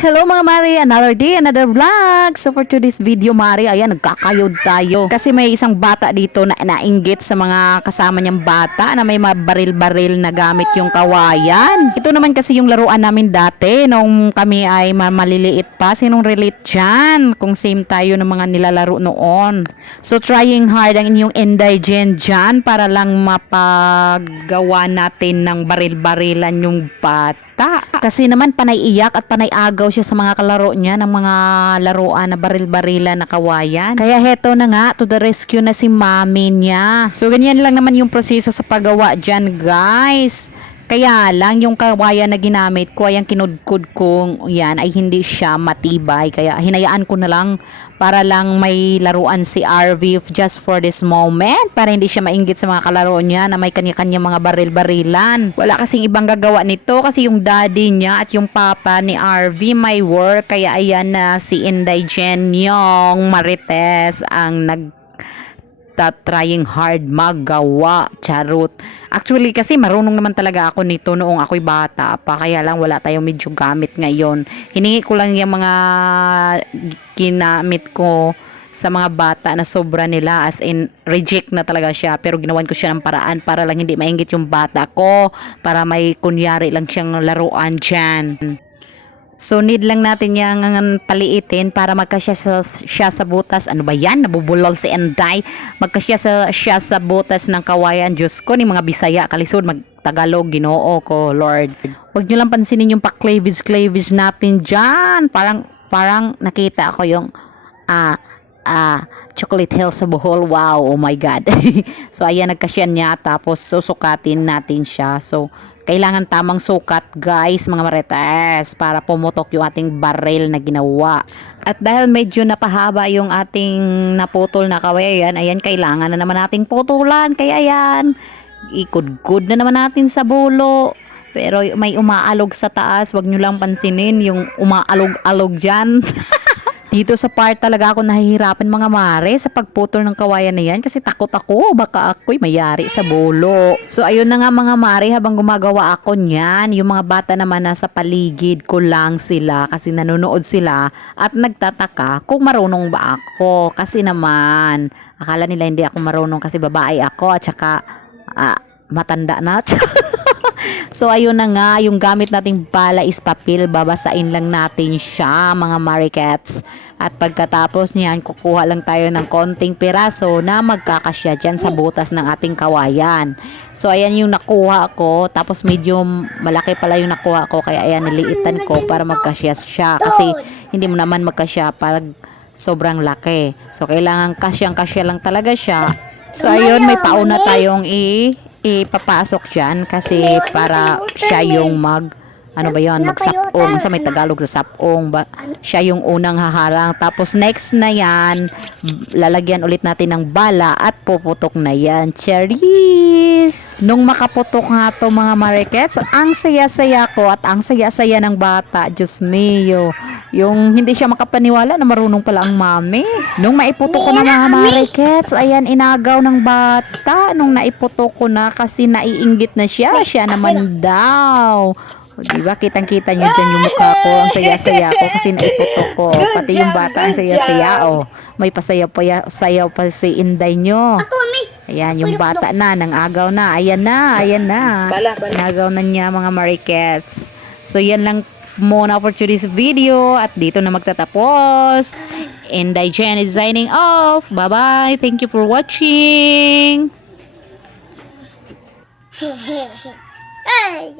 Hello mga Mari, another day, another vlog. So for today's video Mari, ayan, nagkakayod tayo. Kasi may isang bata dito na nainggit sa mga kasama niyang bata na may mga baril-baril na gamit yung kawayan. Ito naman kasi yung laruan namin dati nung kami ay ma- maliliit pa. Sinong relate dyan? Kung same tayo ng mga nilalaro noon. So trying hard ang inyong indigent dyan para lang mapagawa natin ng baril-barilan yung bata. Kasi naman panay iyak at panay agaw siya sa mga kalaro niya ng mga laruan na baril-barilan na kawayan. Kaya heto na nga, to the rescue na si mami niya. So ganyan lang naman yung proseso sa paggawa dyan guys. Kaya lang yung kawayan na ginamit ko ay ang kinudkod kong yan ay hindi siya matibay. Kaya hinayaan ko na lang para lang may laruan si RV just for this moment. Para hindi siya mainggit sa mga kalaro niya na may kanya-kanya mga baril-barilan. Wala kasing ibang gagawa nito kasi yung daddy niya at yung papa ni RV may work. Kaya ayan na si Inday Jen yung Marites ang nag ta- trying hard magawa. Charot. Actually kasi marunong naman talaga ako nito noong ako'y bata pa. Kaya lang wala tayong medyo gamit ngayon. Hiningi ko lang yung mga ginamit ko sa mga bata na sobra nila as in reject na talaga siya pero ginawan ko siya ng paraan para lang hindi mainggit yung bata ko para may kunyari lang siyang laruan dyan. So need lang natin yung paliitin para magkasya sa, siya sa butas. Ano ba yan? Nabubulol si Enday. Magkasya sa, siya sa butas ng kawayan. Diyos ko, ni mga Bisaya, kalisod, magtagalog, ginoo ko, Lord. Huwag nyo lang pansinin yung pa-clavis-clavis natin dyan. Parang, parang nakita ko yung, ah, ah, chocolate hill sa Bohol. Wow, oh my God. so, ayan, nagkasya niya. Tapos, susukatin natin siya. So, kailangan tamang sukat guys mga marites para pumutok yung ating barrel na ginawa. At dahil medyo napahaba yung ating naputol na kawayan, ayan kailangan na naman nating putulan. Kaya ayan, ikudgud na naman natin sa bulo. Pero may umaalog sa taas, wag nyo lang pansinin yung umaalog-alog dyan. Dito sa part talaga ako nahihirapan mga mare sa pagputol ng kawayan na yan kasi takot ako baka ako'y mayari sa bulo. So ayun na nga mga mare habang gumagawa ako niyan, yung mga bata naman nasa paligid ko lang sila kasi nanonood sila at nagtataka kung marunong ba ako. Kasi naman, akala nila hindi ako marunong kasi babae ako at saka ah, matanda na. So ayun na nga, yung gamit nating bala is papel, babasain lang natin siya mga marikets. At pagkatapos niyan, kukuha lang tayo ng konting piraso na magkakasya dyan sa butas ng ating kawayan. So ayan yung nakuha ko, tapos medyo malaki pala yung nakuha ko, kaya ayan niliitan ko para magkasya siya. Kasi hindi mo naman magkasya pag sobrang laki. So kailangan kasyang-kasya lang talaga siya. So ayun, may pauna tayong i ipapasok dyan kasi para siya yung mag ano ba yon magsapong. Sa may Tagalog sa sapong ba? Siya yung unang haharang. Tapos next na yan lalagyan ulit natin ng bala at puputok na yan. Cherries nung makaputok nga to mga marikets ang saya-saya ko at ang saya-saya ng bata. Diyos mio yung hindi siya makapaniwala na marunong pala ang mami nung maiputok ko na mga marikets ayan inagaw ng bata nung naiputok ko na kasi naiinggit na siya siya naman daw o, diba? Kitang-kita nyo dyan yung mukha ko. Ang saya-saya ko kasi naiputok ko. Pati yung bata ang saya-saya. Oh. May pasayaw pa, sayaw pa si Inday nyo. Ayan, yung bata na, nang agaw na. Ayan na, ayan na. Nagaw na niya mga marikets. So, yan lang muna for today's video. At dito na magtatapos. Inday Jen is signing off. Bye-bye. Thank you for watching. Hey.